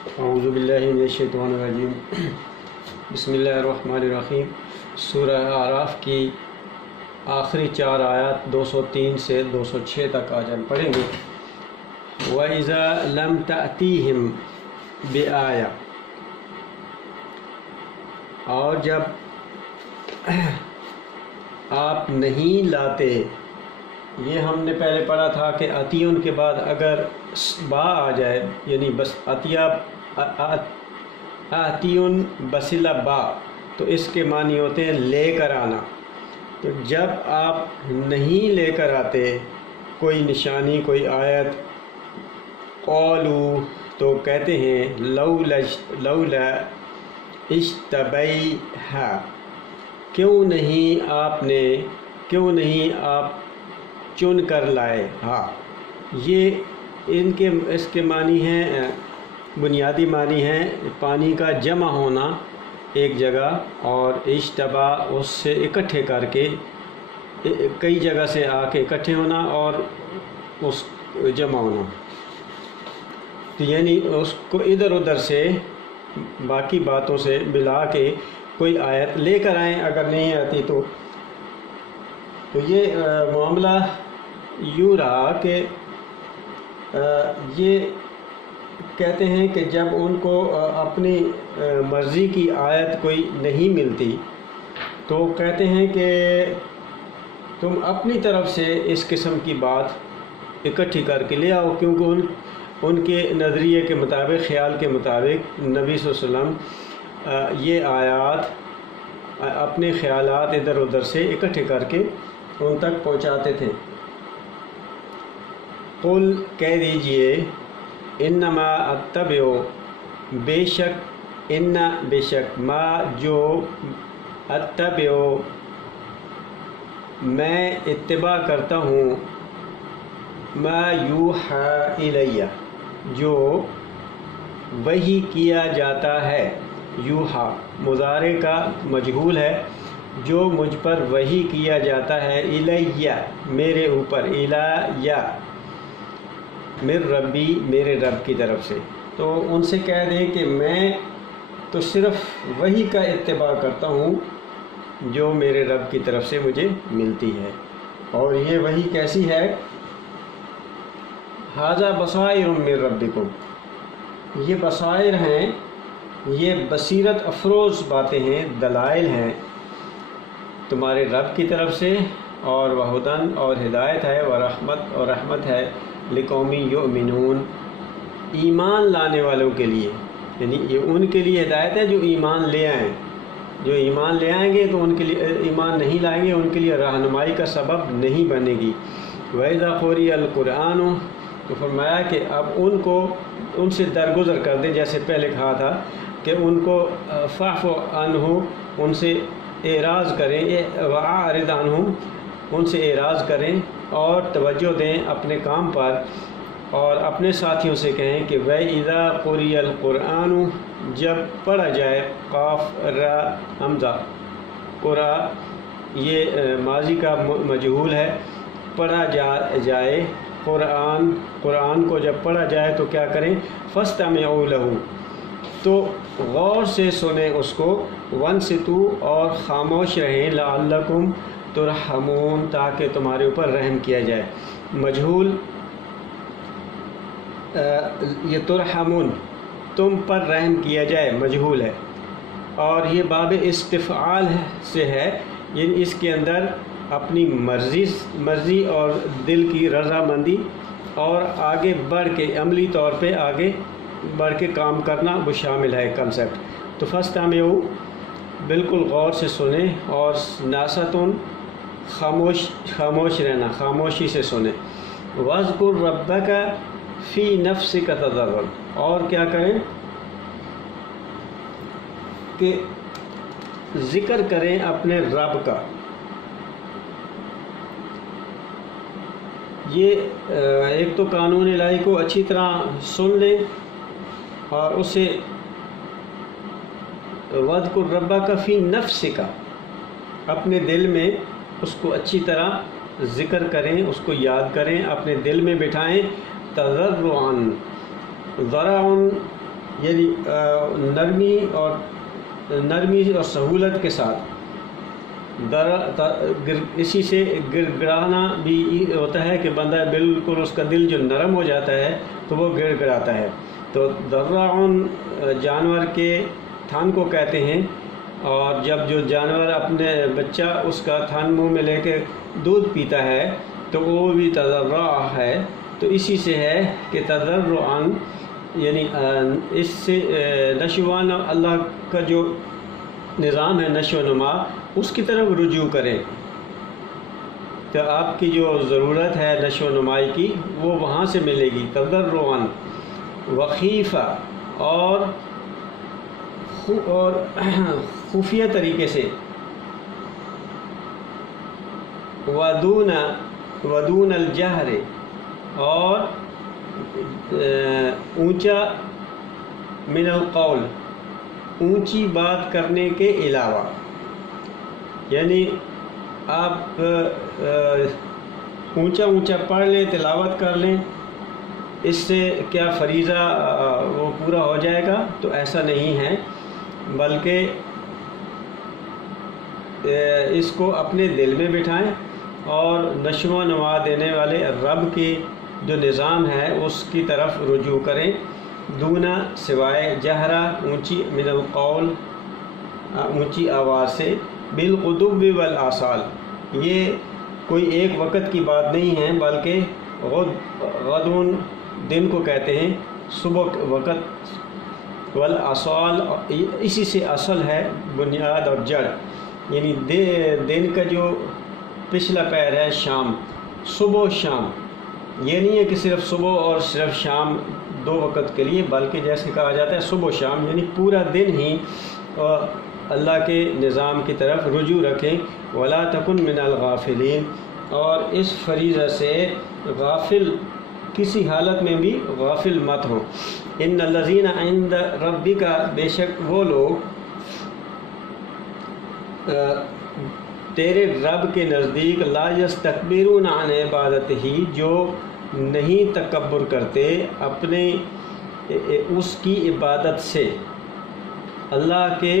اعوذ باللہ من الشیطان الرجیم بسم اللہ الرحمن الرحیم۔ سورہ اعراف کی آخری 4 آیات 203 سے 206 تک آج ہم پڑھیں گے۔ وَإِذَا لَمْ تَأْتِيهِمْ بِآيَةٍ، اور جب آپ نہیں لاتے، یہ ہم نے پہلے پڑھا تھا کہ عطیون کے بعد اگر با آ جائے، یعنی بس عطیون بسلہ با، تو اس کے معنی ہوتے ہیں لے کر آنا۔ تو جب آپ نہیں لے کر آتے کوئی نشانی، کوئی آیت، قولو، تو کہتے ہیں لولا اجتبیہا، کیوں نہیں آپ چن کر لائے۔ ہاں، یہ اس کے معنی ہیں، بنیادی معنی ہیں پانی کا جمع ہونا ایک جگہ، اور اجتبا اس سے اکٹھے کر کے کئی جگہ سے آ کے اکٹھے ہونا اور اس جمع ہونا۔ تو یعنی اس کو ادھر ادھر سے باقی باتوں سے ملا کے کوئی آیت لے کر آئیں، اگر نہیں آتی تو یہ معاملہ یوں رہا کہ یہ کہتے ہیں کہ جب ان کو اپنی مرضی کی آیت کوئی نہیں ملتی تو کہتے ہیں کہ تم اپنی طرف سے اس قسم کی بات اکٹھی کر کے لے آؤ، کیونکہ ان کے نظریے کے مطابق، خیال کے مطابق نبی صلی اللہ علیہ وسلم یہ آیات اپنے خیالات ادھر ادھر سے اکٹھے کر کے ان تک پہنچاتے تھے۔ قل، کہہ دیجئے، انما اتبع، بے شک ما جو، اتبع میں اتباع کرتا ہوں، ما یوحی الیہ، جو وحی کیا جاتا ہے۔ یوحا مضارع کا مجہول ہے، جو مجھ پر وحی کیا جاتا ہے، الیہ میرے اوپر، الیہ من ربی میرے رب کی طرف سے۔ تو ان سے کہہ دیں کہ میں تو صرف وحی کا اتباع کرتا ہوں جو میرے رب کی طرف سے مجھے ملتی ہے۔ اور یہ وحی کیسی ہے؟ ھذا بصائر من ربکم، یہ بصائر ہیں، یہ بصیرت افروز باتیں ہیں، دلائل ہیں تمہارے رب کی طرف سے، اور وہدن، اور ہدایت ہے، ورحمت، اور رحمت ہے، لقوم یؤمنون، ایمان لانے والوں کے لیے، یعنی یہ ان کے لیے ہدایت ہے جو ایمان لے آئیں۔ جو ایمان لے آئیں گے تو ان کے لیے، ایمان نہیں لائیں گے ان کے لیے رہنمائی کا سبب نہیں بنے گی۔ وَإِذَا قُرِئَ الْقُرْآنُ، تو فرمایا کہ اب ان سے درگزر کر دیں، جیسے پہلے کہا تھا کہ ان کو فاعف عنہ، ان سے اعراض کریں، وَأَعْرِضْ عَنْهُمْ، ان سے اعراض کریں اور توجہ دیں اپنے کام پر، اور اپنے ساتھیوں سے کہیں کہ وَإِذَا قُرِئَ الْقُرْآنُ، جب پڑھا جائے، قاف را حمزہ، قرآ یہ ماضی کا مجہول ہے، پڑھا جائے قرآن کو جب پڑھا جائے تو کیا کریں؟ فَاسْتَمِعُوا لَهُ، تو غور سے سنیں اس کو، وَانصِتُوا، اور خاموش رہیں، لَعَلَّكُمْ ترحمون، تاکہ تمہارے اوپر رحم کیا جائے۔ مجہول یہ ترحمون، تم پر رحم کیا جائے، مجہول ہے، اور یہ باب استفعال سے ہے، یعنی اس کے اندر اپنی مرضی اور دل کی رضامندی اور آگے بڑھ کے عملی طور پہ آگے بڑھ کے کام کرنا وہ شامل ہے کنسیپٹ۔ تو فاستمعوا، بالکل غور سے سنیں، اور ناصتن، خاموش رہنا، خاموشی سے سنیں۔ واذکر ربک فی نفسک تضرعا، اور کیا کریں کہ ذکر کریں اپنے رب کا۔ یہ ایک تو قانون الہی کو اچھی طرح سن لیں، اور اسے واذکر ربک فی نفسک، اپنے دل میں اس کو اچھی طرح ذکر کریں، اس کو یاد کریں، اپنے دل میں بٹھائیں۔ تضرعاً، ذرعاً یعنی نرمی اور سہولت کے ساتھ اسی سے گڑگڑانا بھی ہوتا ہے کہ بندہ بالکل اس کا دل جو نرم ہو جاتا ہے تو وہ گڑ گڑاتا ہے. تو ضرعن جانور کے تھن کو کہتے ہیں، اور جب جو جانور اپنے بچہ اس کا تھن منہ میں لے کے دودھ پیتا ہے تو وہ بھی تضرع ہے. تو اسی سے ہے کہ تضرعن یعنی اس سے نشوان اللہ کا جو نظام ہے نشو و نما اس کی طرف رجوع کریں. تو آپ کی جو ضرورت ہے نشو و نمائی کی وہ وہاں سے ملے گی. تضرعن وخیفہ اور خفیہ طریقے سے، ودون الجہر اور اونچا، من القول اونچی بات کرنے کے علاوہ. یعنی آپ اونچا پڑھ لیں، تلاوت کر لیں، اس سے کیا فریضہ وہ پورا ہو جائے گا؟ تو ایسا نہیں ہے، بلکہ اس کو اپنے دل میں بٹھائیں اور نشو و نما دینے والے رب کی جو نظام ہے اس کی طرف رجوع کریں. دونا سوائے جہرا اونچی، من القول اونچی آواز سے، بالغدو والآصال یہ کوئی ایک وقت کی بات نہیں ہے، بلکہ غدون دن کو کہتے ہیں، صبح وقت، والآصال اسی سے اصل ہے بنیاد اور جڑ. یعنی دن کا جو پچھلا پیر ہے شام، صبح و شام. یہ نہیں ہے کہ صرف صبح اور صرف شام دو وقت کے لیے، بلکہ جیسے کہا جاتا ہے صبح و شام، یعنی پورا دن ہی اللہ کے نظام کی طرف رجوع رکھیں. ولا تکن من الغافلین، اور اس فریضہ سے غافل کسی حالت میں بھی غافل مت ہو. ان الذین عند ربک، بے شک وہ لوگ تیرے رب کے نزدیک، لا یستکبرون عن عبادتہ، جو نہیں تکبر کرتے اپنے اس کی عبادت سے، اللہ کے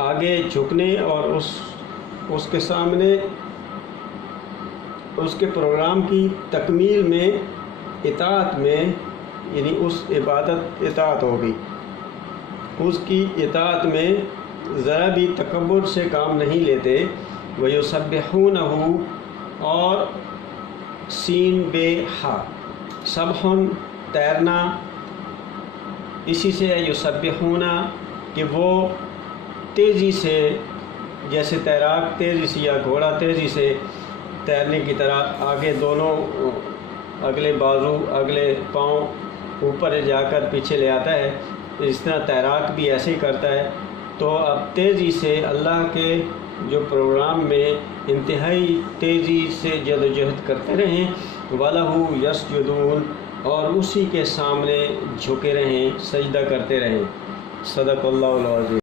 آگے جھکنے اور اس کے سامنے اس کے پروگرام کی تکمیل میں، اطاعت میں، یعنی اس عبادت اطاعت ہوگی، اس کی اطاعت میں ذرا بھی تکبر سے کام نہیں لیتے. وَيُسَبِّحُونَهُ، اور سین بے ہا، سبحن تیرنا، اسی سے یسبحون کہ وہ تیزی سے، جیسے تیراک تیزی سے یا گھوڑا تیزی سے تیرنے کی طرح آگے دونوں اگلے بازو اگلے پاؤں اوپر جا کر پیچھے لے آتا ہے، اس طرح تیراک بھی ایسے ہی کرتا ہے. تو اب تیزی سے اللہ کے جو پروگرام میں انتہائی تیزی سے جدوجہد کرتے رہیں. وَلَهُ يَسْجُدُونَ، اور اسی کے سامنے جھکے رہیں، سجدہ کرتے رہیں. صدق اللہ العظیم.